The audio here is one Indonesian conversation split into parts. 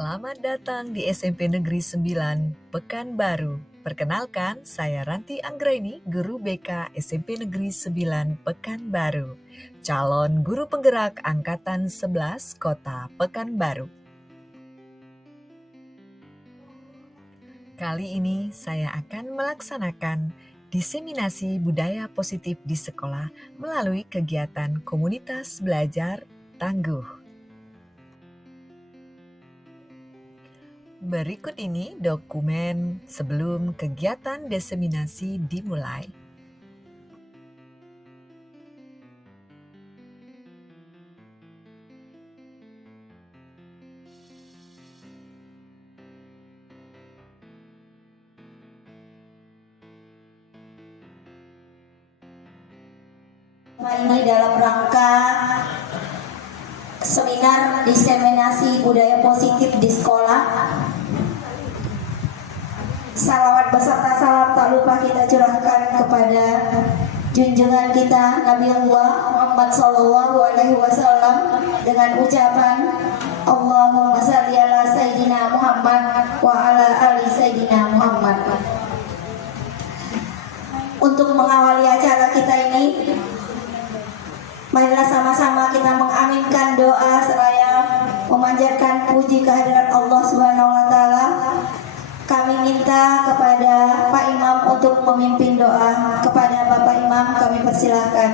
Selamat datang di SMP Negeri 9, Pekanbaru. Perkenalkan, saya Ranti Anggraini, Guru BK SMP Negeri 9, Pekanbaru. Calon Guru Penggerak Angkatan 11 Kota Pekanbaru. Kali ini saya akan melaksanakan diseminasi budaya positif di sekolah melalui kegiatan komunitas belajar tangguh. Berikut ini dokumen sebelum kegiatan diseminasi dimulai. Ini dalam rangka seminar diseminasi budaya positif di sekolah. Salawat beserta salam tak lupa kita curahkan kepada junjungan kita Nabiullah Muhammad SAW dengan ucapan Allahumma shalli ala Sayyidina Muhammad wa ala ali Sayyidina Muhammad. Untuk mengawali acara kita ini, marilah sama-sama kita mengaminkan doa seraya memanjatkan puji kehadirat Allah Subhanahu wa taala. Kami minta kepada Pak Imam untuk memimpin doa. Kepada Bapak Imam kami persilahkan.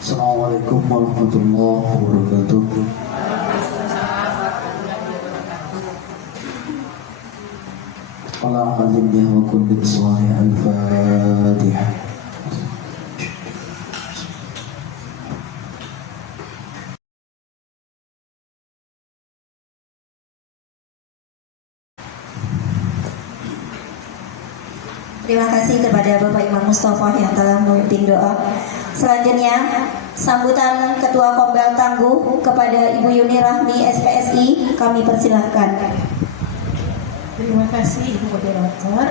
Assalamualaikum warahmatullahi wabarakatuh. Allahumma alimni wa kun min salih al-Fatihah. Terima kasih kepada Bapak Imam Mustafa yang telah memimpin doa. Selanjutnya, sambutan Ketua Kombel Tangguh kepada Ibu Yuni Rahmi SPSI, kami persilahkan. Terima kasih Ibu Moderator.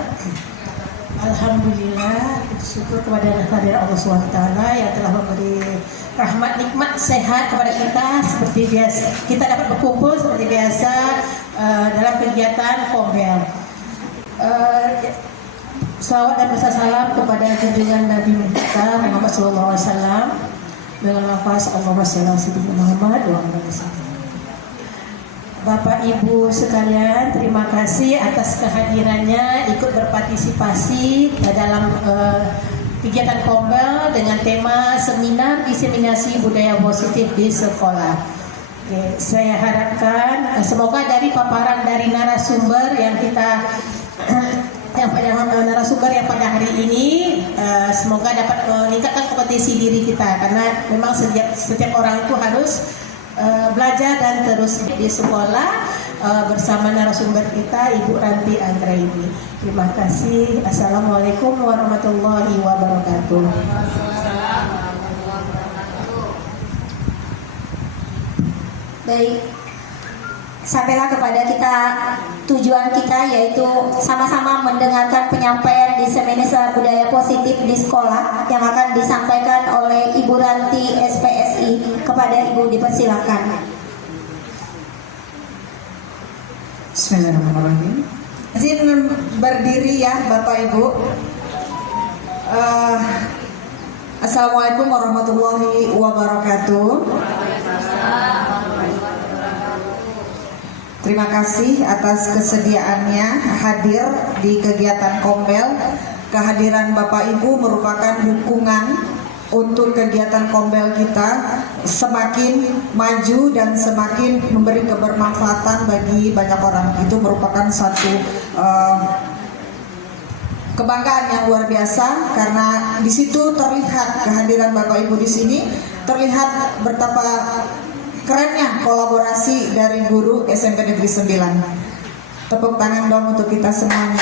Alhamdulillah, syukur kepada kehadirat Allah SWT yang telah memberi rahmat nikmat sehat kepada kita seperti biasa. Kita dapat berkumpul seperti biasa dalam kegiatan Kombel. Salawat dan salam kepada junjungan Nabi kita Muhammad SAW dengan lafaz Allahumma shalli ala sayyidina Muhammad wa ala ali sayyidina. Bapak Ibu sekalian, terima kasih atas kehadirannya ikut berpartisipasi dalam kegiatan Kombel dengan tema seminar diseminasi budaya positif di sekolah. Oke, saya harapkan semoga dari paparan dari narasumber yang kita narasumber yang pada hari ini semoga dapat meningkatkan kompetensi diri kita, karena memang setiap orang itu harus belajar dan terus di sekolah bersama narasumber kita Ibu Ranti Anggraini. Terima kasih. Assalamualaikum warahmatullahi wabarakatuh. Baik, sampailah kepada kita tujuan kita, yaitu sama-sama mendengarkan penyampaian diseminasi budaya positif di sekolah yang akan disampaikan oleh Ibu Ranti SPSI. Kepada Ibu dipersilakan. Bismillahirrahmanirrahim. Izin berdiri ya Bapak Ibu. Assalamualaikum warahmatullahi wabarakatuh. Terima kasih atas kesediaannya hadir di kegiatan Kombel. Kehadiran Bapak Ibu merupakan dukungan untuk kegiatan Kombel kita semakin maju dan semakin memberi kebermanfaatan bagi banyak orang. Itu merupakan satu kebanggaan yang luar biasa, karena di situ terlihat kehadiran Bapak Ibu di sini, terlihat betapa kerennya kolaborasi dari guru SMP Negeri 9. Tepuk tangan dong untuk kita semuanya.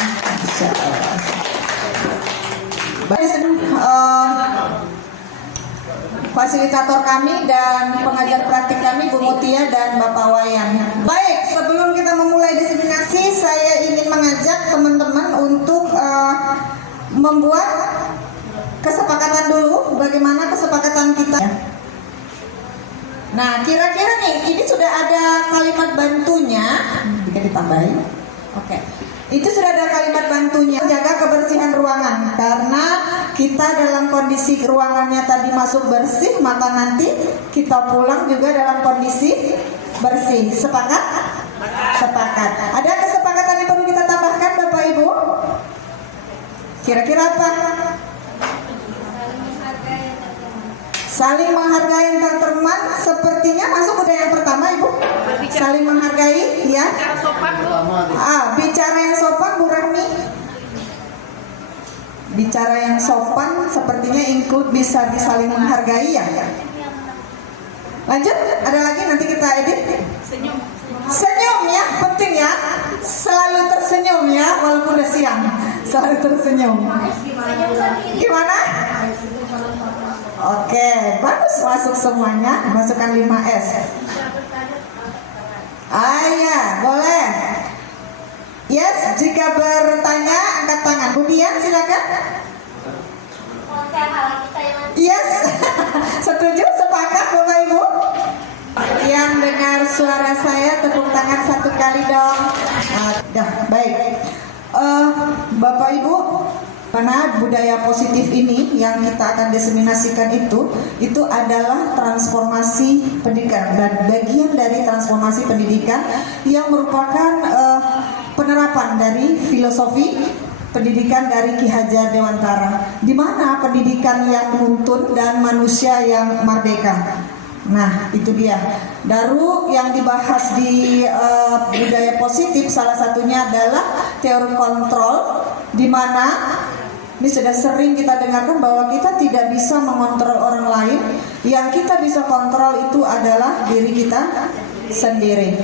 Fasilitator kami dan pengajar praktik kami Bu Mutia dan Bapak Wayan. Baik, sebelum kita memulai diseminasi, saya ingin mengajak teman-teman untuk membuat kesepakatan dulu, bagaimana kesepakatan kita. Nah, kira-kira nih, ini sudah ada kalimat bantunya, bisa ditambahin. Oke. Itu sudah ada kalimat bantunya, jaga kebersihan ruangan. Karena kita dalam kondisi ruangannya tadi masuk bersih, maka nanti kita pulang juga dalam kondisi bersih. Sepakat? Sepakat. Ada kesepakatan yang perlu kita tambahkan Bapak Ibu? Kira-kira apa? Saling menghargai antar teman. Sepertinya masuk udah yang pertama Ibu. Saling menghargai, ya. Bicara yang sopan Bu Rahmi. Bicara yang sopan sepertinya include bisa disaling menghargai ya. Lanjut, ada lagi nanti kita edit. Senyum ya, penting ya. Selalu tersenyum ya, walaupun udah siang. Selalu tersenyum. Gimana? Oke, bagus, masuk semuanya. Masukkan 5S. Ya, boleh. Yes, jika bertanya angkat tangan. Bu Dian, silakan. Yes, setuju, sepakat Bapak Ibu. Yang dengar suara saya tepuk tangan satu kali dong. Baik. Bapak Ibu, mana budaya positif ini yang kita akan diseminasikan itu adalah transformasi pendidikan dan bagian dari transformasi pendidikan yang merupakan penerapan dari filosofi pendidikan dari Ki Hajar Dewantara, di mana pendidikan yang nuntun dan manusia yang merdeka. Nah, itu dia. Daru yang dibahas di budaya positif salah satunya adalah teori kontrol, di mana ini sudah sering kita dengarkan bahwa kita tidak bisa mengontrol orang lain. Yang kita bisa kontrol itu adalah diri kita sendiri.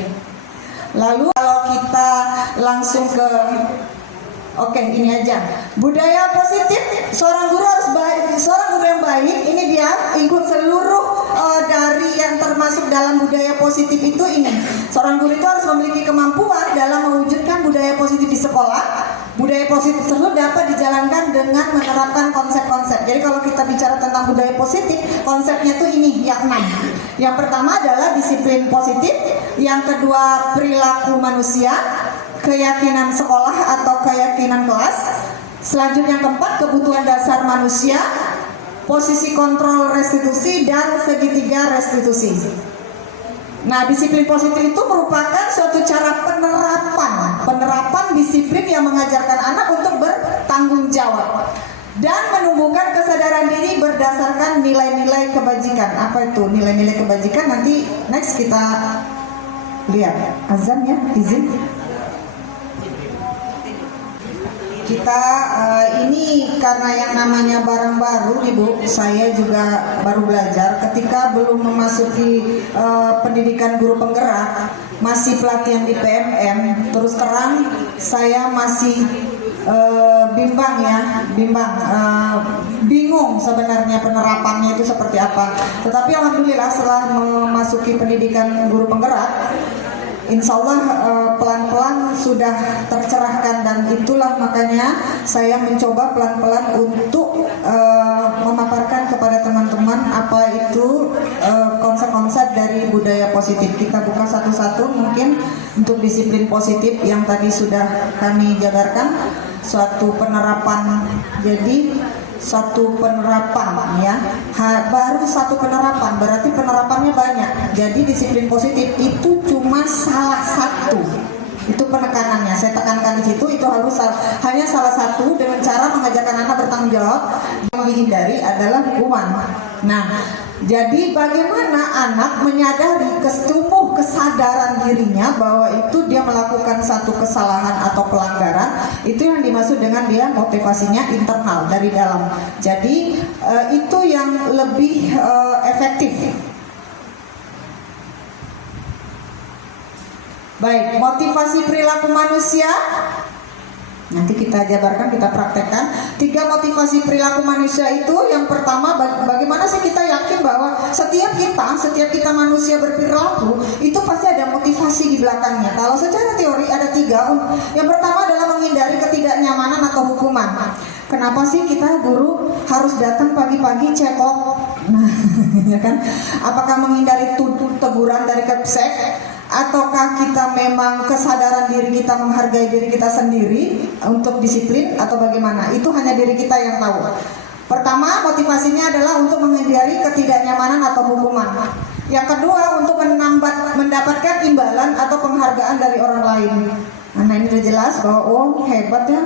Lalu kalau kita langsung ke ini aja. Budaya positif, seorang guru harus baik. Seorang guru yang baik, ini dia ikut seluruh dari yang termasuk dalam budaya positif itu ini. Seorang guru itu harus memiliki kemampuan dalam mewujudkan budaya positif di sekolah. Budaya positif tersebut dapat dijalankan dengan menerapkan konsep-konsep. Jadi kalau kita bicara tentang budaya positif, konsepnya tuh ini yang 6. Yang pertama adalah disiplin positif, yang kedua perilaku manusia, keyakinan sekolah atau keyakinan kelas. Selanjutnya yang keempat, kebutuhan dasar manusia, posisi kontrol restitusi, dan segitiga restitusi. Nah, disiplin positif itu merupakan suatu cara penerapan disiplin yang mengajarkan anak untuk bertanggung jawab dan menumbuhkan kesadaran diri berdasarkan nilai-nilai kebajikan. Apa itu nilai-nilai kebajikan? Nanti next kita lihat. Azan ya, izin. Kita ini karena yang namanya barang baru nih Bu, saya juga baru belajar. Ketika belum memasuki pendidikan guru penggerak, masih pelatihan di PMM, terus terang saya masih bingung sebenarnya penerapannya itu seperti apa. Tetapi alhamdulillah setelah memasuki pendidikan guru penggerak, insya Allah pelan-pelan sudah tercerahkan, dan itulah makanya saya mencoba pelan-pelan untuk memaparkan kepada teman-teman apa itu konsep-konsep dari budaya positif. Kita buka satu-satu mungkin untuk disiplin positif yang tadi sudah kami jabarkan, suatu penerapan. Jadi satu penerapan ya, baru satu penerapan, berarti penerapannya banyak. Jadi disiplin positif itu cuma salah satu, itu penekanannya. Saya tekankan di situ, itu harus hanya salah satu dengan cara mengajarkan anak bertanggung jawab. Yang dihindari adalah hukuman. Nah, jadi bagaimana anak menyadari tumbuh kesadaran dirinya bahwa itu dia melakukan satu kesalahan atau pelanggaran, itu yang dimaksud dengan dia motivasinya internal dari dalam. Jadi itu yang lebih efektif. Baik, motivasi perilaku manusia. Nanti kita jabarkan, kita praktekkan 3 motivasi perilaku manusia itu. Yang pertama, bagaimana sih kita yakin bahwa setiap kita manusia berperilaku itu pasti ada motivasi di belakangnya. Kalau secara teori ada 3. Yang pertama adalah menghindari ketidaknyamanan atau hukuman. Kenapa sih kita guru harus datang pagi-pagi cekok? Nah, ya kan? Apakah menghindari teguran dari Kepsek? Ataukah kita memang kesadaran diri kita menghargai diri kita sendiri untuk disiplin atau bagaimana? Itu hanya diri kita yang tahu. Pertama, motivasinya adalah untuk menghindari ketidaknyamanan atau hukuman. Yang kedua, untuk mendapatkan imbalan atau penghargaan dari orang lain. Nah, ini udah jelas bahwa oh hebat ya.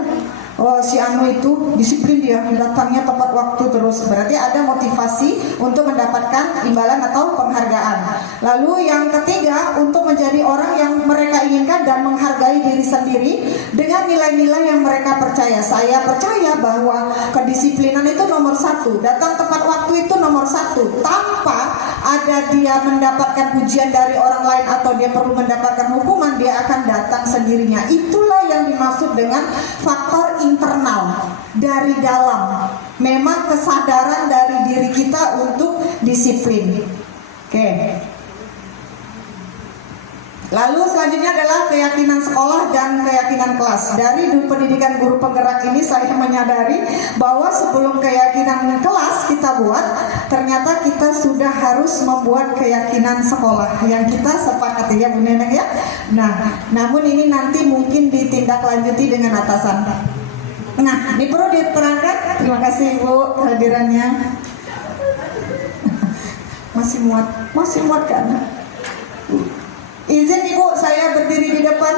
Oh, si Anu itu disiplin, dia datangnya tepat waktu terus. Berarti ada motivasi untuk mendapatkan imbalan atau penghargaan. Lalu yang ketiga, untuk menjadi orang yang mereka inginkan dan menghargai diri sendiri dengan nilai-nilai yang mereka percaya. Saya percaya bahwa kedisiplinan itu nomor satu. Datang tepat waktu itu nomor satu. Tanpa ada dia mendapatkan pujian dari orang lain atau dia perlu mendapatkan hukuman, dia akan datang sendirinya. Itulah yang dimaksud dengan faktor internal dari dalam. Memang kesadaran dari diri kita untuk disiplin. Oke. Lalu selanjutnya adalah keyakinan sekolah dan keyakinan kelas. Dari pendidikan guru penggerak ini saya menyadari bahwa sebelum keyakinan kelas kita buat, ternyata kita sudah harus membuat keyakinan sekolah yang kita sepakati ya Bu Neneng ya. Nah, namun ini nanti mungkin ditindaklanjuti dengan atasan. Nah, ini perlu diterangkan. Terima kasih Bu kehadirannya. Masih muat kan? Izin Ibu, saya berdiri di depan.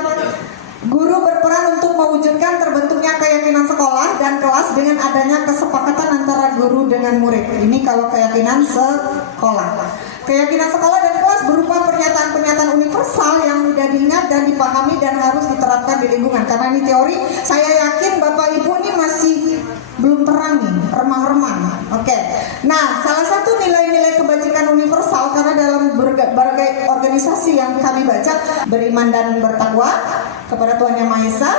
Guru berperan untuk mewujudkan terbentuknya keyakinan sekolah dan kelas dengan adanya kesepakatan antara guru dengan murid. Ini kalau keyakinan sekolah. Keyakinan sekolah dan kelas berupa pernyataan-pernyataan universal yang mudah diingat dan dipahami dan harus diterapkan di lingkungan. Karena ini teori, saya yakin Bapak Ibu ini masih belum terang nih, remang-remang. Oke. Nah, salah satu nilai-nilai kebajikan universal karena dalam berbagai organisasi yang kami baca, beriman dan bertakwa kepada Tuhan Yang Maha Esa,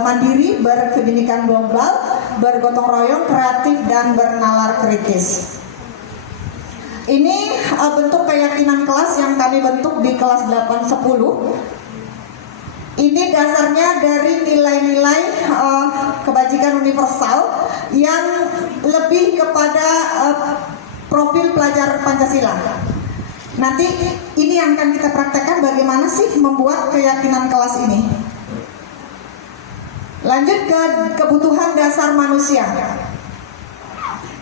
mandiri, berkebinekaan global, bergotong royong, kreatif dan bernalar kritis. Ini bentuk keyakinan kelas yang kami bentuk di kelas 8-10. Ini dasarnya dari nilai-nilai kebajikan universal yang lebih kepada profil pelajar Pancasila. Nanti ini yang akan kita praktekkan bagaimana sih membuat keyakinan kelas ini. Lanjut ke kebutuhan dasar manusia.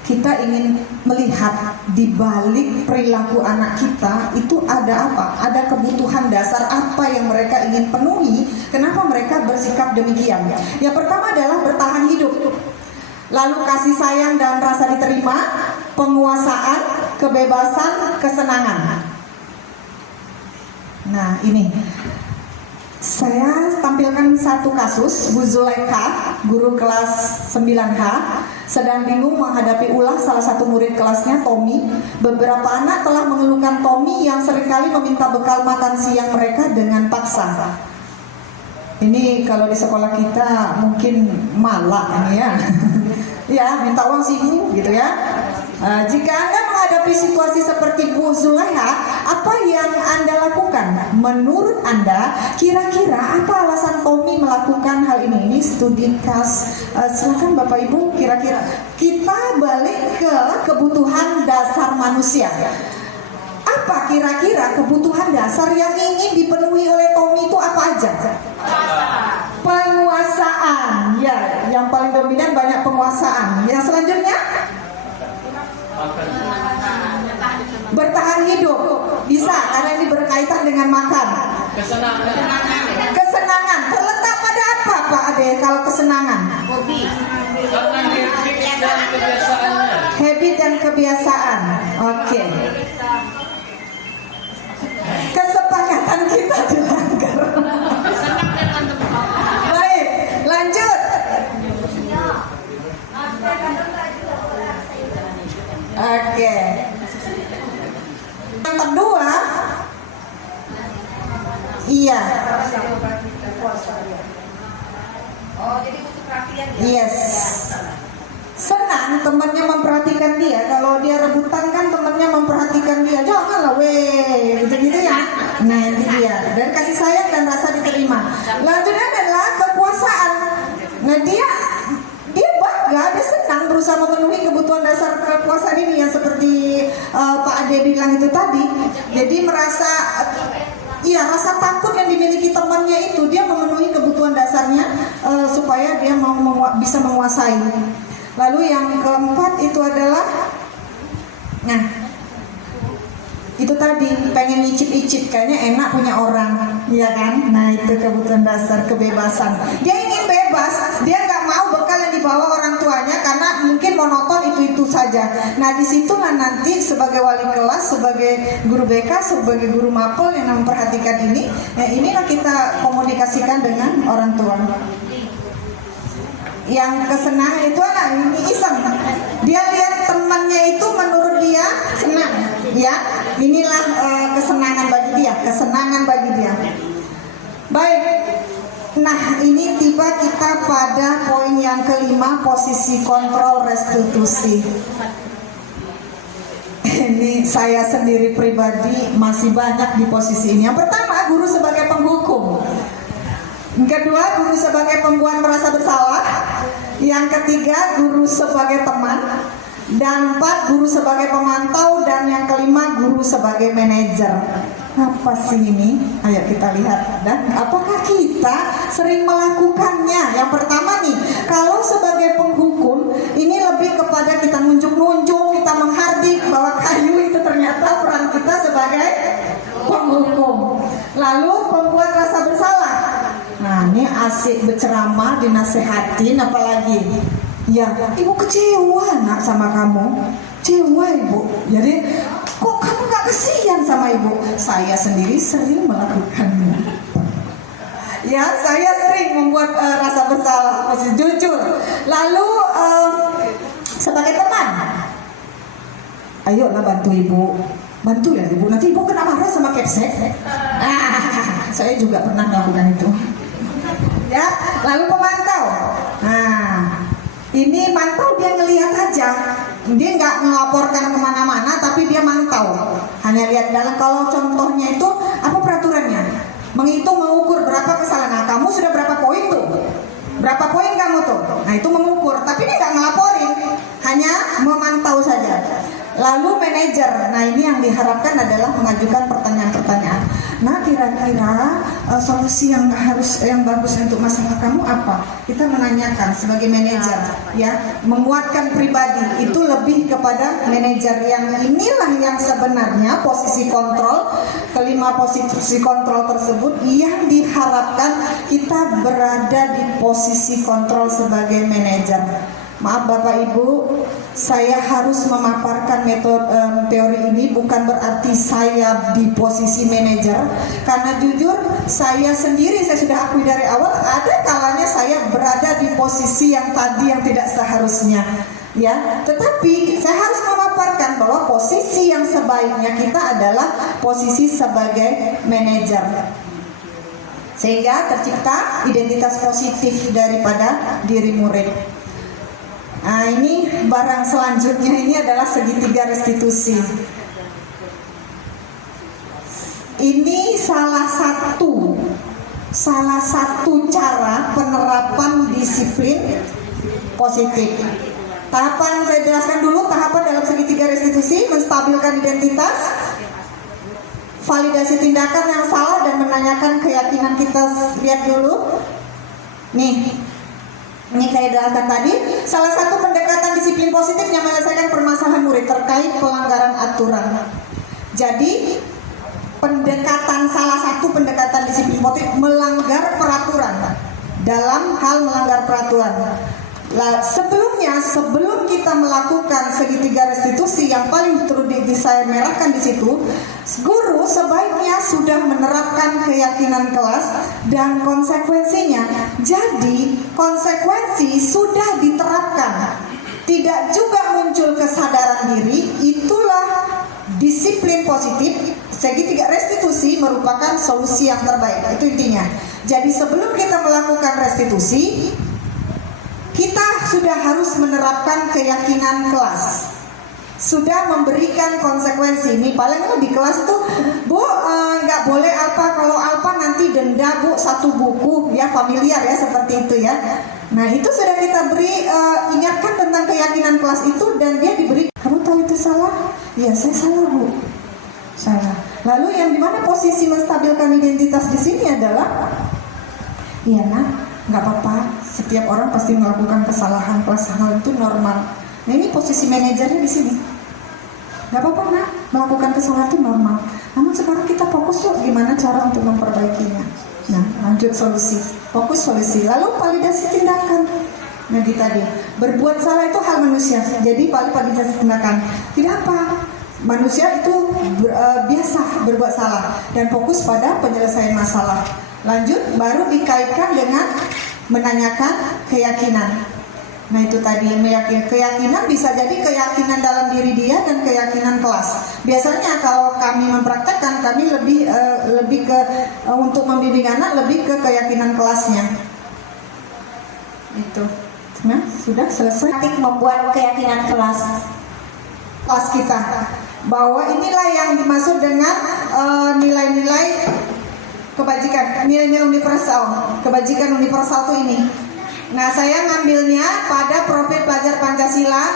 Kita ingin melihat di balik perilaku anak kita itu ada apa? Ada kebutuhan dasar apa yang mereka ingin penuhi? Kenapa mereka bersikap demikian? Yang pertama adalah bertahan hidup. Lalu kasih sayang dan rasa diterima, penguasaan, kebebasan, kesenangan. Nah, ini saya tampilkan satu kasus. Bu Zulaikha, guru kelas 9H, sedang bingung menghadapi ulah salah satu murid kelasnya, Tommy. Beberapa anak telah mengeluhkan Tommy yang seringkali meminta bekal makan siang mereka dengan paksa. Ini kalau di sekolah kita mungkin malak ini ya. Ya, minta uang sih gitu ya. Jika Anda menghadapi situasi seperti Bu Zulaikha, apa yang Anda lakukan? Menurut Anda, kira-kira apa alasan Tommy melakukan hal ini? Ini studi kas. Silakan Bapak Ibu, kira-kira kita balik ke kebutuhan dasar manusia. Apa kira-kira kebutuhan dasar yang ingin dipenuhi oleh Tommy itu apa aja? Penguasaan. Ya, yang paling dominan banyak penguasaan. Yang selanjutnya? Bertahan hidup. Bisa, karena ini berkaitan dengan makan. Kesenangan. Terletak pada apa Pak Ade kalau kesenangan? Hobi. Habit dan kebiasaan. Oke. Kesepakatan kita dilanggar. Baik, lanjut. Oke. Yang kedua, iya. Oh, jadi butuh perhatian ya? Yes. Senang temannya memperhatikan dia. Kalau dia rebutan kan temannya memperhatikan dia. Janganlah weh, gitu ya. Nah, ini dia. Dan kasih sayang dan rasa diterima. Lanjutnya adalah kekuasaan. Nah, dia bangga, dia bilang itu tadi. Jadi merasa rasa takut yang dimiliki temannya itu, dia memenuhi kebutuhan dasarnya supaya dia bisa menguasai. Lalu yang keempat itu adalah, itu tadi pengen icip-icip, kayaknya enak punya orang, ya kan? Nah itu kebutuhan dasar, kebebasan. Dia ingin bebas, dia nggak mau bekal yang dibawa orang tuanya karena mungkin monoton itu saja. Nah disitulah nanti sebagai wali kelas, sebagai guru BK, sebagai guru mapel yang memperhatikan ini, inilah kita komunikasikan dengan orang tua. Yang kesenangan itu anak ini iseng, dia lihat temannya itu menurut dia senang, ya inilah kesenangan bagi dia. Baik, nah ini tiba kita pada poin yang kelima, posisi kontrol restitusi. Ini saya sendiri pribadi masih banyak di posisi ini. Yang pertama, guru sebagai penghukum. Yang kedua, guru sebagai pembuat merasa bersalah. Yang ketiga, guru sebagai teman. Dan 4, guru sebagai pemantau. Dan yang kelima, guru sebagai manajer. Apa sih ini? Ayo kita lihat. Dan apakah kita sering melakukannya? Yang pertama nih, kalau sebagai penghukum, ini lebih kepada kita nunjuk-nunjuk, kita menghardik bahwa kayu itu ternyata peran kita sebagai penghukum. Lalu pembuat rasa bersalah. Nah ini asik berceramah, dinasehatin, apalagi ya ibu kecewa nak sama kamu, kecewa ibu, jadi kok kamu gak kasihan sama ibu. Saya sendiri sering melakukannya, ya saya sering membuat rasa bersalah, masih jujur. Lalu sebagai teman, ayolah bantu ibu, bantu ya ibu, nanti ibu kena marah sama kepsek. Saya juga pernah melakukan itu. Ya, lalu pemantau. Nah, ini mantau, dia ngelihat aja, dia nggak melaporkan kemana-mana, tapi dia mantau, hanya lihat dalam. Kalau contohnya itu apa peraturannya? Menghitung, mengukur berapa kesalahan. Nah, kamu sudah berapa poin tuh? Berapa poin kamu tuh? Nah, itu mengukur, tapi dia nggak ngelaporin, hanya memantau saja. Lalu manajer, nah ini yang diharapkan adalah mengajukan pertanyaan-pertanyaan. Nah kira-kira solusi yang bagus untuk masalah kamu apa? Kita menanyakan sebagai manajer, ya, menguatkan pribadi itu lebih kepada manajer. Yang inilah yang sebenarnya posisi kontrol, kelima posisi kontrol tersebut yang diharapkan kita berada di posisi kontrol sebagai manajer. Maaf Bapak Ibu, saya harus memaparkan metode teori ini bukan berarti saya di posisi manajer, karena jujur saya sendiri, saya sudah akui dari awal, ada kalanya saya berada di posisi yang tadi yang tidak seharusnya, ya. Tetapi saya harus memaparkan bahwa posisi yang sebaiknya kita adalah posisi sebagai manajer, sehingga tercipta identitas positif daripada diri murid. Nah ini barang selanjutnya, ini adalah segitiga restitusi. Ini salah satu cara penerapan disiplin positif. Tahapan saya jelaskan dulu, tahapan dalam segitiga restitusi: menstabilkan identitas, validasi tindakan yang salah, dan menanyakan keyakinan kita. Lihat dulu nih. Ini kayak jelaskan tadi, salah satu pendekatan disiplin positif yang menyelesaikan permasalahan murid terkait pelanggaran aturan. Jadi salah satu pendekatan disiplin positif melanggar peraturan. Dalam hal melanggar peraturan, sebelum kita melakukan segitiga restitusi, yang paling perlu saya merahkan di situ, guru sebaiknya sudah menerapkan keyakinan kelas dan konsekuensinya. Jadi konsekuensi sudah diterapkan, tidak juga muncul kesadaran diri. Itulah disiplin positif. Segitiga restitusi merupakan solusi yang terbaik, itu intinya. Jadi sebelum kita melakukan restitusi, kita sudah harus menerapkan keyakinan kelas, sudah memberikan konsekuensi. Ini paling di kelas tuh, Bu, nggak boleh alpa, kalau alpa nanti denda Bu 1 buku, ya familiar ya seperti itu ya. Nah itu sudah kita beri, ingatkan tentang keyakinan kelas itu, dan dia diberi, kamu tahu itu salah? Ya saya salah Bu. Saya. Lalu yang dimana posisi menstabilkan identitas di sini adalah, iya nak, nggak apa-apa. Setiap orang pasti melakukan kesalahan itu normal. Nah ini posisi manajernya di sini. Nggak apa-apa nak, melakukan kesalahan itu normal. Namun sekarang kita fokus yuk gimana cara untuk memperbaikinya. Nah lanjut solusi, fokus solusi. Lalu validasi tindakan. Nah di tadi berbuat salah itu hal manusia. Jadi validasi tindakan. Tidak apa. Manusia itu biasa berbuat salah dan fokus pada penyelesaian masalah. Lanjut, baru dikaitkan dengan menanyakan keyakinan. Nah itu tadi, keyakinan bisa jadi keyakinan dalam diri dia dan keyakinan kelas. Biasanya kalau kami mempraktekkan, kami lebih ke untuk membimbing anak lebih ke keyakinan kelasnya. Itu. Nah sudah selesai. Membuat keyakinan kelas kita. Bahwa inilah yang dimaksud dengan nilai-nilai kebajikan, nilai-nilai universal. Kebajikan universal itu ini. Nah, saya ngambilnya pada profil pelajar Pancasila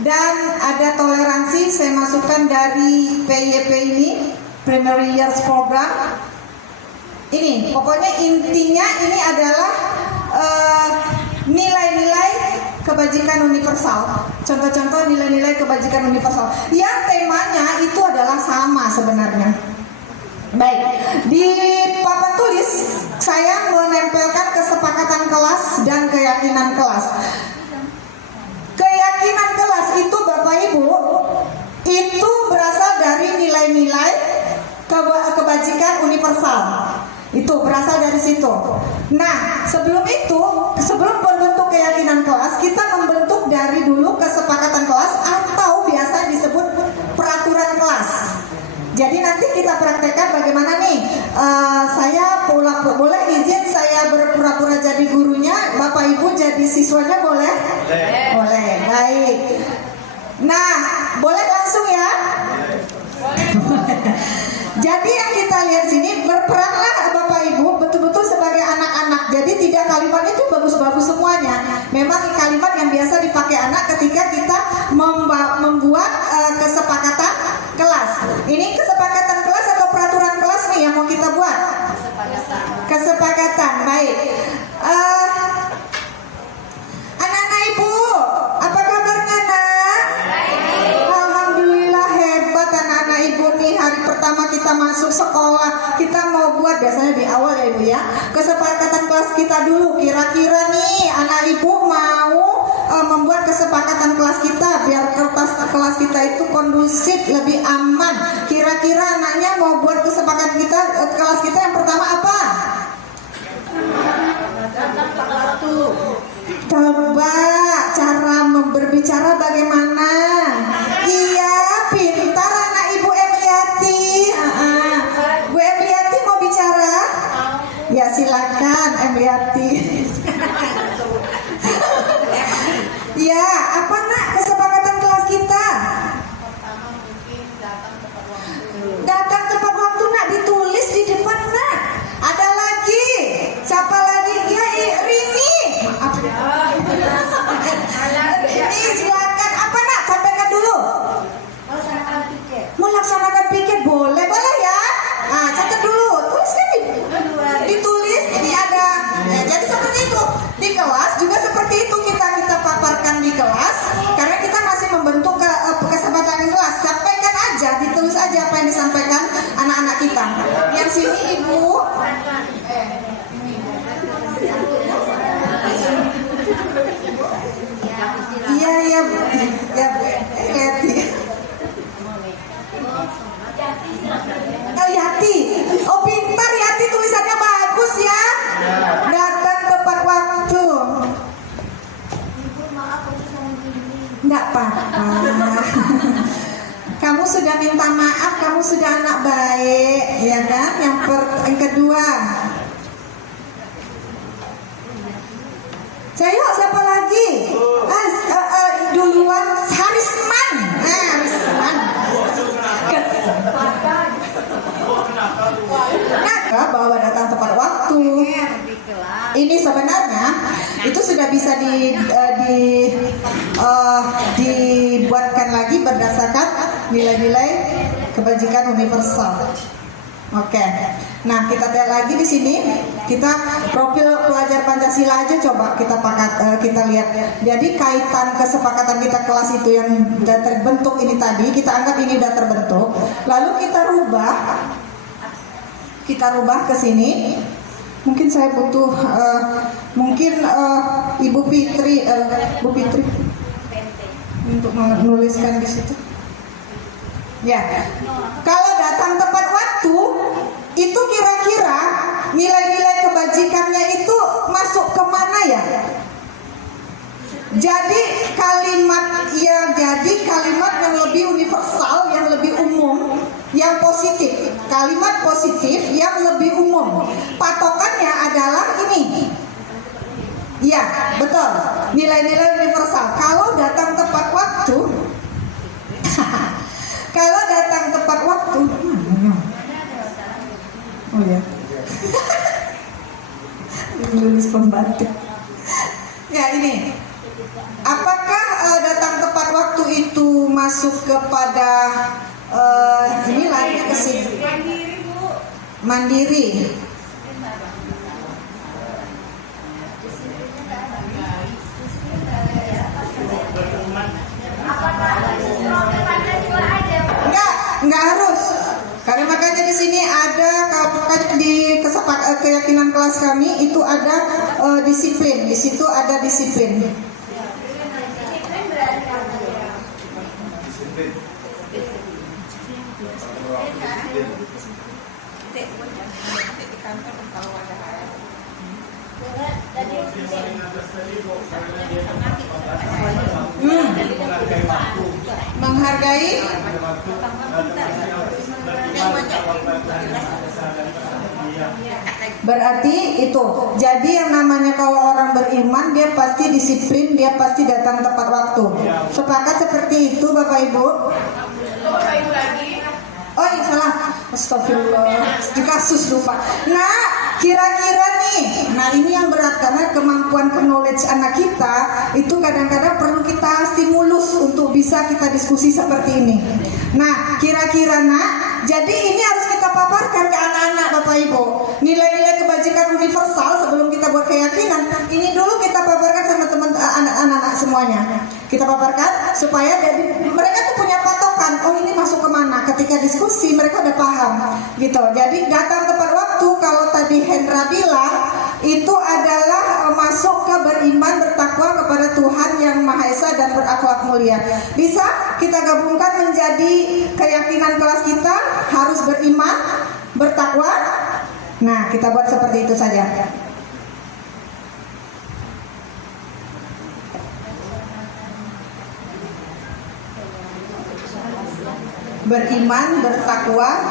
dan ada toleransi saya masukkan dari PYP ini, Primary Years Program. Ini, pokoknya intinya ini adalah nilai-nilai kebajikan universal. Contoh-contoh nilai-nilai kebajikan universal yang temanya itu adalah sama sebenarnya. Baik, di papan tulis saya menempelkan kesepakatan kelas dan keyakinan kelas. Keyakinan kelas itu Bapak Ibu itu berasal dari nilai-nilai kebajikan universal. Itu berasal dari situ. Nah, sebelum membentuk keyakinan kelas, kita membentuk dari dulu kesepakatan kelas atau biasa disebut peraturan kelas. Jadi nanti kita praktekkan bagaimana nih. Saya boleh izin saya berpura-pura jadi gurunya, Bapak Ibu jadi siswanya boleh? Boleh. Baik. Nah, boleh langsung ya? Jadi yang kita lihat sini, berperanlah Bapak Ibu betul-betul sebagai anak-anak. Jadi tidak kalimat itu bagus-bagus semuanya. Memang kalimat yang biasa dipakai anak ketika kita membuat kesepakatan kelas. Ini kesepakatan kelas atau peraturan kelas nih yang mau kita buat? Kesepakatan. Baik. Anak-anak Ibu, apa kabarnya nak? Alhamdulillah hebat anak-anak Ibu nih. Hari pertama kita masuk sekolah, kita mau buat biasanya di awal ya Ibu ya, kesepakatan kelas kita dulu. Kira-kira nih anak Ibu mau membuat kesepakatan kelas kita biar kertas kelas kita itu kondusif, lebih aman. Kira-kira anaknya mau buat kesepakatan kelas kita yang pertama apa? Coba cara berbicara bagaimana? Iya, pintar anak Ibu Emliati. Bu Emliati mau bicara? Ya silakan Emliati. Ya, apa nak kesepakatan kelas kita? Datang tepat waktu nak, ditulis di depan nak. Ada lagi? Siapa lagi? Ya, Rini. Maaf. Rini silakan. Apa nak? Sampaikan dulu. Melaksanakan piket boleh ya. Nah, catat dulu. Tulis kan ditulis. Ini ada. Ya, jadi seperti itu. Di kelas juga seperti itu kita paparkan di kelas karena kita masih membentuk kesepakatan kelas. Sampaikan aja, ditulis aja apa yang disampaikan anak-anak kita. Yang sini Ibu. Iya ya Bu. Yati. Oh pintar Yati, tulisannya bagus ya. Datang tepat waktu. Enggak apa-apa. Kamu sudah minta maaf, kamu sudah anak baik, ya kan? Yang kedua. Ceyok siapa lagi? Duluan Harisman. Harisman. Nah, bahwa datang tepat waktu. Ini sebenarnya itu sudah bisa dibuatkan lagi berdasarkan nilai-nilai kebajikan universal. Oke. Nah, kita lihat lagi di sini. Kita profil pelajar Pancasila aja coba kita lihat. Jadi kaitan kesepakatan kita kelas itu yang sudah terbentuk ini tadi, kita anggap ini sudah terbentuk. Lalu kita rubah ke sini. Mungkin saya butuh Ibu Fitri untuk menuliskan di situ. Ya, kalau datang tepat waktu, itu kira-kira nilai-nilai kebajikannya itu masuk kemana ya? Jadi kalimat yang lebih universal, yang lebih umum, yang positif. Kalimat positif yang lebih umum. Patokannya adalah ini. Ya, betul. Nilai-nilai universal. Kalau datang tepat waktu, kalau datang tepat waktu, oh ya, lulus pembantu. Ya ini, apakah datang tepat waktu itu masuk kepada ini larinya ke sini? Mandiri. Enggak harus. Karena makanya di sini ada, kalau di keyakinan kelas kami itu ada disiplin. Di situ ada disiplin. Menghargai. Berarti itu. Jadi yang namanya kalau orang beriman, dia pasti disiplin, dia pasti datang tepat waktu. Sepakat seperti itu Bapak Ibu? Oh iya salah. Astagfirullah. Di kasus lupa. Nah, kira-kira nih. Nah, ini yang berat karena kemampuan knowledge anak kita itu kadang-kadang perlu kita stimulus untuk bisa kita diskusi seperti ini. Nah, kira-kira jadi ini harus kita paparkan ke anak-anak Bapak Ibu. Nilai-nilai kebajikan universal sebelum kita buat keyakinan, ini dulu kita paparkan sama teman anak-anak semuanya. Kita paparkan supaya mereka tuh punya patokan. Oh ini masuk kemana? Ketika diskusi mereka udah paham, gitu. Jadi datang tepat waktu. Kalau tadi Hendra bilang itu adalah masuk ke beriman bertakwa kepada Tuhan yang Maha Esa dan berakhlak mulia. Bisa kita gabungkan menjadi keyakinan kelas kita harus beriman bertakwa. Nah kita buat seperti itu saja. Beriman, bertakwa,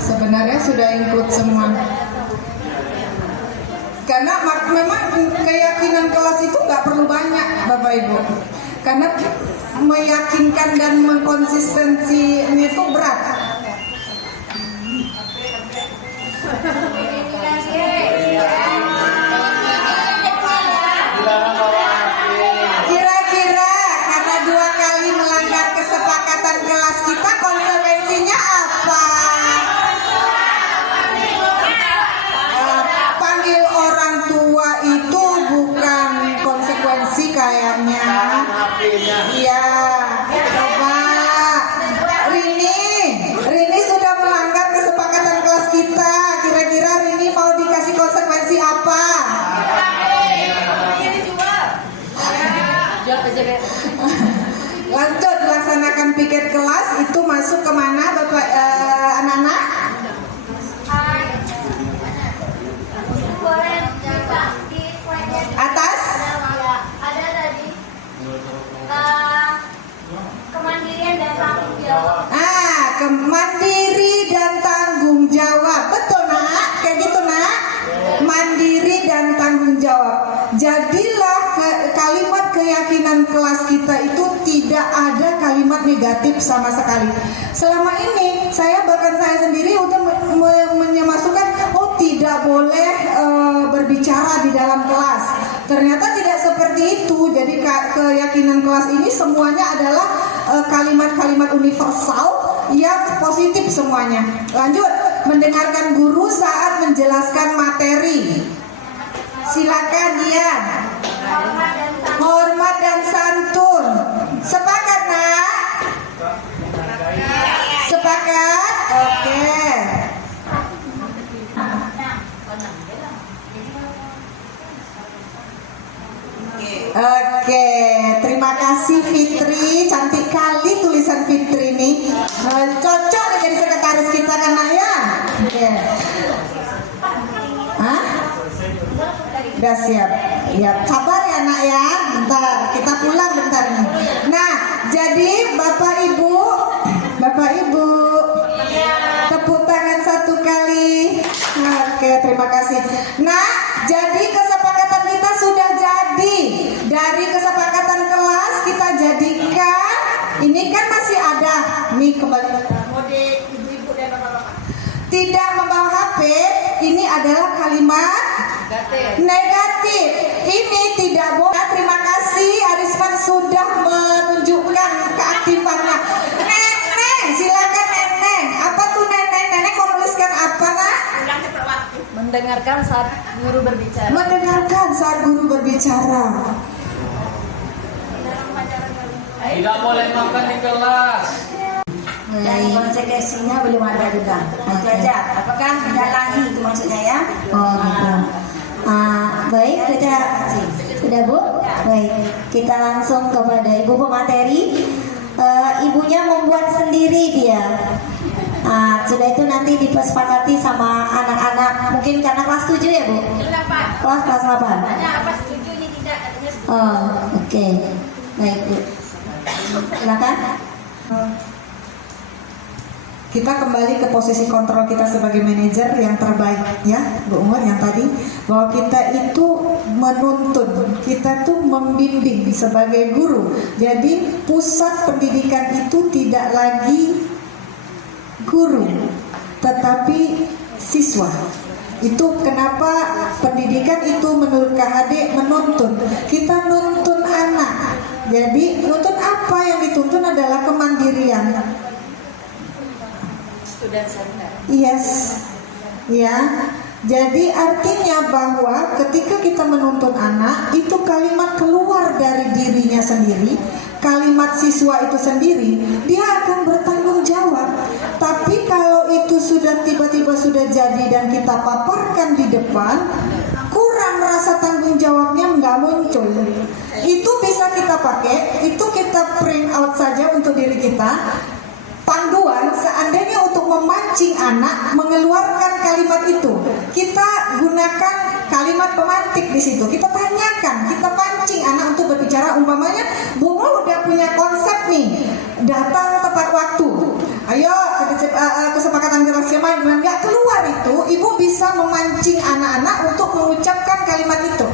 sebenarnya sudah include semua. Karena memang keyakinan kelas itu nggak perlu banyak Bapak Ibu. Karena meyakinkan dan mengkonsistensinya itu berat. Kira-kira karena 2 kali melanggar kesepakatan kelas kita, konsekuensinya apa? Panggil orang tua itu bukan konsekuensi kayaknya. Iya, coba. Rini sudah melanggar kesepakatan kelas kita. Kira-kira Rini mau dikasih konsekuensi apa? Lanjut melaksanakan piket kelas itu masuk kemana Bapak anak-anak? Atas? Ada tadi kemandirian dan tanggung jawab. Mandiri dan tanggung jawab. Betul nak? Kayak gitu nak? Mandiri dan tanggung jawab. Jadilah kalimat keyakinan kelas kita itu tidak ada kalimat negatif sama sekali. Selama ini bahkan saya sendiri udah menyemasukkan tidak boleh berbicara di dalam kelas. Ternyata tidak seperti itu. Jadi keyakinan kelas ini semuanya adalah kalimat-kalimat universal yang positif semuanya. Lanjut, mendengarkan guru saat menjelaskan materi. Silakan dia. Hormat dan santun. Sepakat, Nak? Sepakat? Oke. Oke, terima kasih Fitri. Cantik kali tulisan Fitri nih. Cocok nih jadi sekretaris kita kan, Nak ya? Oke. Hah? Udah siap. Ya, sabar ya, Nak ya. Bentar, kita pulang bentar nih. Nah, jadi Bapak Ibu, tepuk tangan satu kali. Oke, terima kasih. Nah, jadi kesepakatan kita sudah jadi. Dari kesepakatan kelas kita jadikan. Ini kan masih ada. Nih kembali. Mode ibu-ibu dan bapak-bapak. Tidak membawa HP. Ini adalah kalimat negatif. Ini tidak boleh. Terima kasih Arisman sudah menunjukkan keaktifannya. Neneng, silakan Neneng. Apa tuh Neneng? Neneng mau nuliskan apa, Nak? Mendengarkan saat guru berbicara. Mendengarkan saat guru berbicara. Tidak boleh makan di kelas. Dan konsekuensinya belum ada juga. Nanti aja. Apakah tidak lagi itu maksudnya ya? Oh gitu. Baik, kita sudah Bu. Baik, kita langsung kepada Ibu pemateri. Ibunya membuat sendiri dia. Sudah itu nanti disepakati sama anak-anak. Mungkin karena kelas 7 ya Bu? Kelas 8. Apa setuju ini tidak? Oke. Baik Bu. Silakan. Kita kembali ke posisi kontrol kita sebagai manajer yang terbaik ya, Bu Umar, yang tadi bahwa kita itu menuntun, kita tuh membimbing sebagai guru. Jadi pusat pendidikan itu tidak lagi guru, tetapi siswa. Itu kenapa pendidikan itu menurut KHD menuntun. Kita nuntun anak. Jadi nuntun apa yang dituntun adalah kemandirian. Yes, ya. Jadi artinya bahwa ketika kita menuntun anak, itu kalimat keluar dari dirinya sendiri, kalimat siswa itu sendiri, dia akan bertanggung jawab. Tapi kalau itu sudah tiba-tiba sudah jadi dan kita paparkan di depan, kurang rasa tanggung jawabnya nggak muncul. Itu bisa kita pakai, itu kita print out saja untuk diri kita. Panduan seandainya untuk memancing anak mengeluarkan kalimat itu, kita gunakan kalimat pemantik di situ. Kita tanyakan, kita pancing anak untuk berbicara. Umpamanya, Bu Mul udah punya konsep nih, datang tepat waktu. Ayo kesepakatan kelas yang nggak keluar itu, Ibu bisa memancing anak-anak untuk mengucapkan kalimat itu.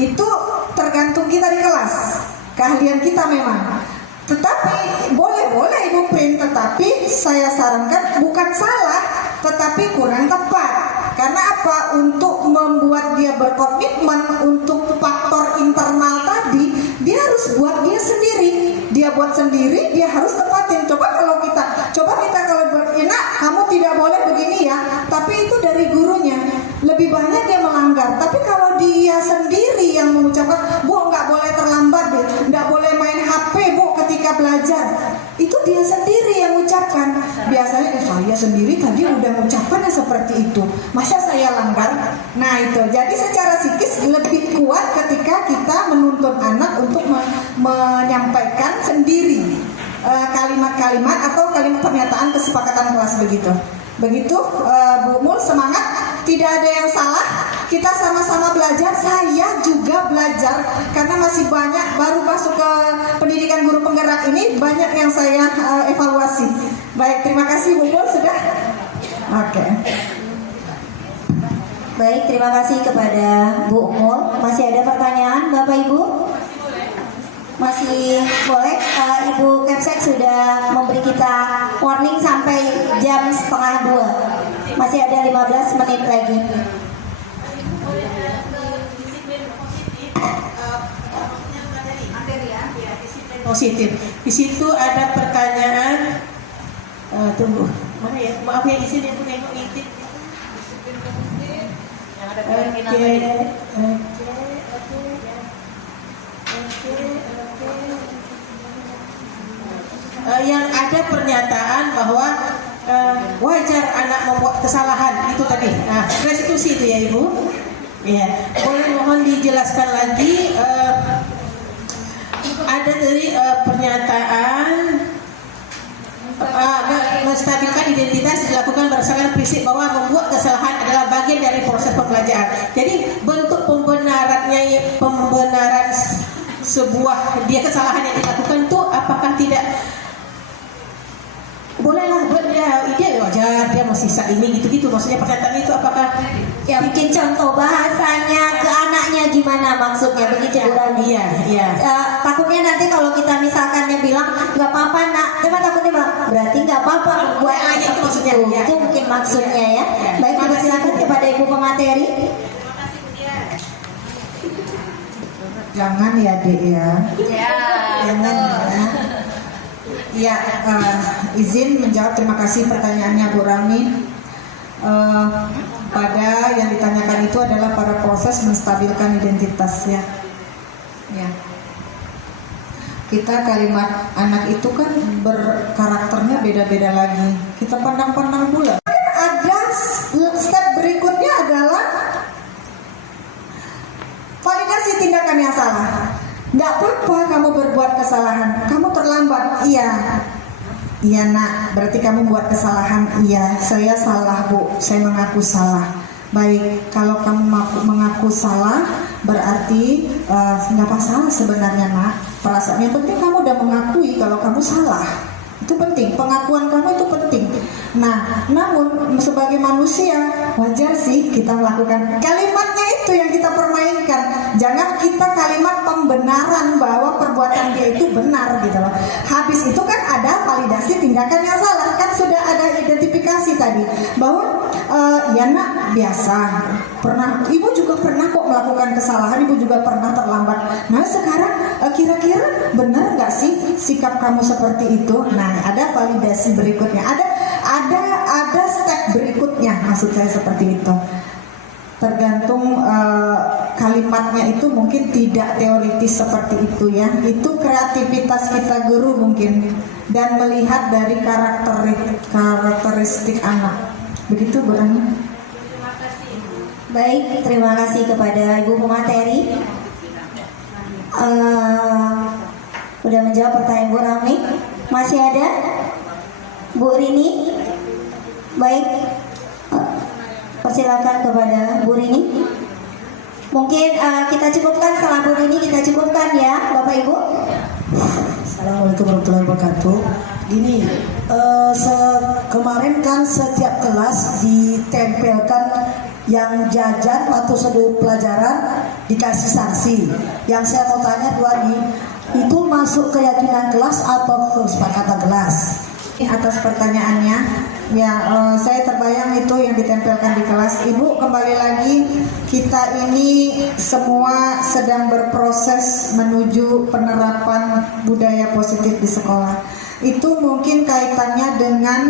Itu tergantung kita di kelas, keahlian kita memang. Tetapi boleh Ibu print, tetapi saya sarankan bukan salah, tetapi kurang tepat. Karena apa? Untuk membuat dia berkomitmen untuk faktor internal tadi, dia harus buat dia sendiri. Dia buat sendiri, dia harus tepatin. Coba kita kalau nak, kamu tidak boleh begini ya. Tapi itu dari gurunya. Lebih banyak dia melanggar. Tapi kalau dia sendiri yang mengucapkan, Bu nggak boleh terlambat, Bu, nggak boleh main HP, Bu, ketika belajar. Itu dia sendiri yang mengucapkan. Biasanya saya sendiri tadi udah mengucapkannya seperti itu. Masa saya langgar? Nah itu. Jadi secara psikis lebih kuat ketika kita menuntun anak untuk menyampaikan sendiri kalimat-kalimat atau kalimat pernyataan kesepakatan kelas begitu. Begitu, Bu Mul, semangat. Tidak ada yang salah. Kita sama-sama belajar. Saya juga belajar karena masih banyak, baru masuk ke pendidikan guru penggerak ini, banyak yang saya evaluasi. Baik, terima kasih Bu Mul sudah. Oke. Baik, terima kasih kepada Bu Mul. Masih ada pertanyaan Bapak Ibu? Masih boleh. Ibu Kepsek sudah memberi kita warning sampai jam 1:30. Masih ada 15 menit lagi. positif. Di situ ada pertanyaan. Tunggu, mana ya? Maaf ya, di sini aku nengok ngintip. Yang ada pernyataan bahwa wajar anak membuat kesalahan itu tadi. Nah, restitusi itu ya Ibu. Ya, boleh mohon dijelaskan lagi. Ada dari pernyataan menstabilkan identitas dilakukan berdasarkan prinsip bahwa membuat kesalahan adalah bagian dari proses pembelajaran. Jadi bentuk pembenaran sebuah kesalahan yang dilakukan itu apakah tidak bolehlah dia wajar dia masih saat ini gitu maksudnya pernyataan itu apakah Ya bikin contoh bahasanya ke anaknya gimana maksudnya begitu Bu Rani? Iya. Takutnya nanti kalau kita misalkannya bilang nggak apa-apa nak, cuma takutnya bilang berarti nggak apa-apa buat anak itu maksudnya. itu mungkin maksudnya ya. Baik, silakan kepada Ibu pemateri. Jangan ya Dek ya. Jangan ya. Ya, izin menjawab. Terima kasih pertanyaannya Bu Rani. Pada yang ditanyakan itu adalah pada proses menstabilkan identitas ya. Kita kalimat anak itu kan berkarakternya beda-beda lagi. Kita pandang-pandang pula. Ada step berikutnya adalah validasi tindakan yang salah. Nggak apa-apa kamu berbuat kesalahan. Kamu terlambat. Iya nak, berarti kamu buat kesalahan. Iya, saya salah Bu, saya mengaku salah. Baik, kalau kamu mengaku salah, berarti nggak masalah sebenarnya nak. Perasaan yang penting kamu udah mengakui kalau kamu salah. Itu penting, pengakuan kamu itu penting. Nah, namun sebagai manusia wajar sih kita melakukan kalimatnya itu yang kita permainkan. Jangan kita kalimat pembenaran bahwa perbuatan dia itu benar gitu loh. Habis itu kan ada validasi tindakan yang salah, kan sudah ada identifikasi tadi bahwa ya nak biasa pernah, ibu juga pernah kok melakukan kesalahan, ibu juga pernah terlambat. Nah sekarang kira-kira benar nggak sih sikap kamu seperti itu? Nah ada validasi berikutnya, ada step berikutnya, maksud saya seperti itu. Tergantung kalimatnya itu mungkin tidak teoritis seperti itu ya. Itu kreativitas kita guru mungkin, dan melihat dari karakteristik anak. Begitu Bu Rani. Baik, terima kasih kepada Ibu pemateri. Udah menjawab pertanyaan Bu Rami. Masih ada Bu Rini? Baik, persilakan kepada Bu Rini. Mungkin kita cukupkan, setelah Bu Rini kita cukupkan ya Bapak Ibu. Assalamualaikum warahmatullahi wabarakatuh. Gini, kemarin kan setiap kelas ditempelkan yang jajan atau sudut pelajaran dikasih sanksi. Yang saya mau tanya Bu Ani, itu masuk keyakinan kelas atau kesepakatan kelas? Atas pertanyaannya, ya saya terbayang itu yang ditempelkan di kelas. Ibu kembali lagi, kita ini semua sedang berproses menuju penerapan budaya positif di sekolah. Itu mungkin kaitannya dengan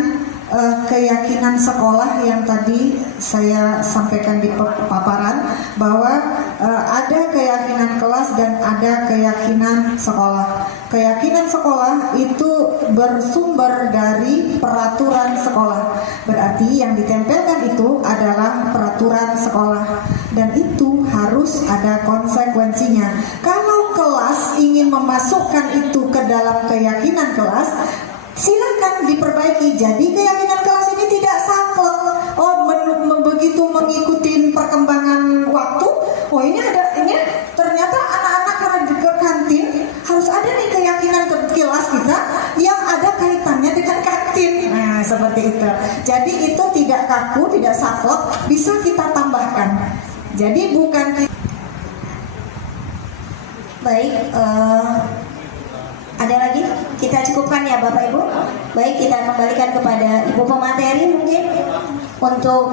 keyakinan sekolah yang tadi saya sampaikan di paparan, bahwa ada keyakinan kelas dan ada keyakinan sekolah. Keyakinan sekolah itu bersumber dari peraturan sekolah. Berarti yang ditempelkan itu adalah peraturan sekolah, dan itu harus ada konsekuensinya. Kalau kelas ingin memasukkan itu ke dalam keyakinan kelas, silakan diperbaiki. Jadi keyakinan kelas ini tidak saklek. Begitu mengikuti perkembangan waktu. Ini ternyata anak-anak karena ke kantin harus ada nih keyakinan kelas kita yang ada kaitannya dengan kantin. Nah seperti itu. Jadi itu tidak kaku, tidak saklek, bisa kita tambahkan. Jadi bukan. Baik. Ada lagi? Kita cukupkan ya Bapak Ibu. Baik, kita kembalikan kepada Ibu pemateri mungkin untuk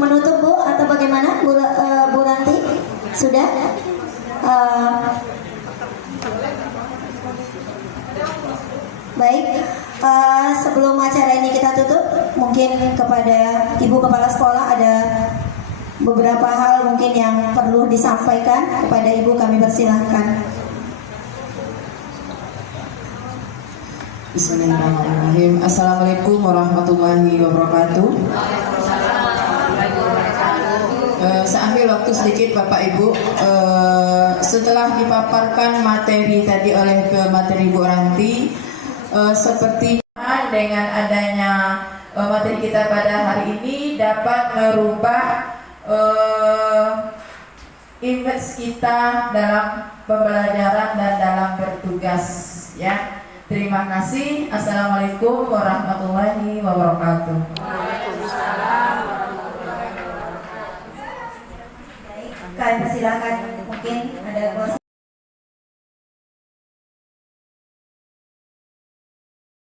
menutup Bu, atau bagaimana Bu Ranti? Sudah? Baik, sebelum acara ini kita tutup, mungkin kepada Ibu Kepala Sekolah ada beberapa hal mungkin yang perlu disampaikan kepada Ibu, kami persilahkan. Bismillahirrahmanirrahim. Assalamualaikum warahmatullahi wabarakatuh. Saya ambil waktu sedikit Bapak Ibu. Setelah dipaparkan materi tadi oleh materi Bu Ranti, seperti dengan adanya materi kita pada hari ini dapat merubah image kita dalam pembelajaran dan dalam bertugas, ya. Terima kasih. Assalamualaikum warahmatullahi wabarakatuh. Waalaikumsalam. Kami persilakan, mungkin ada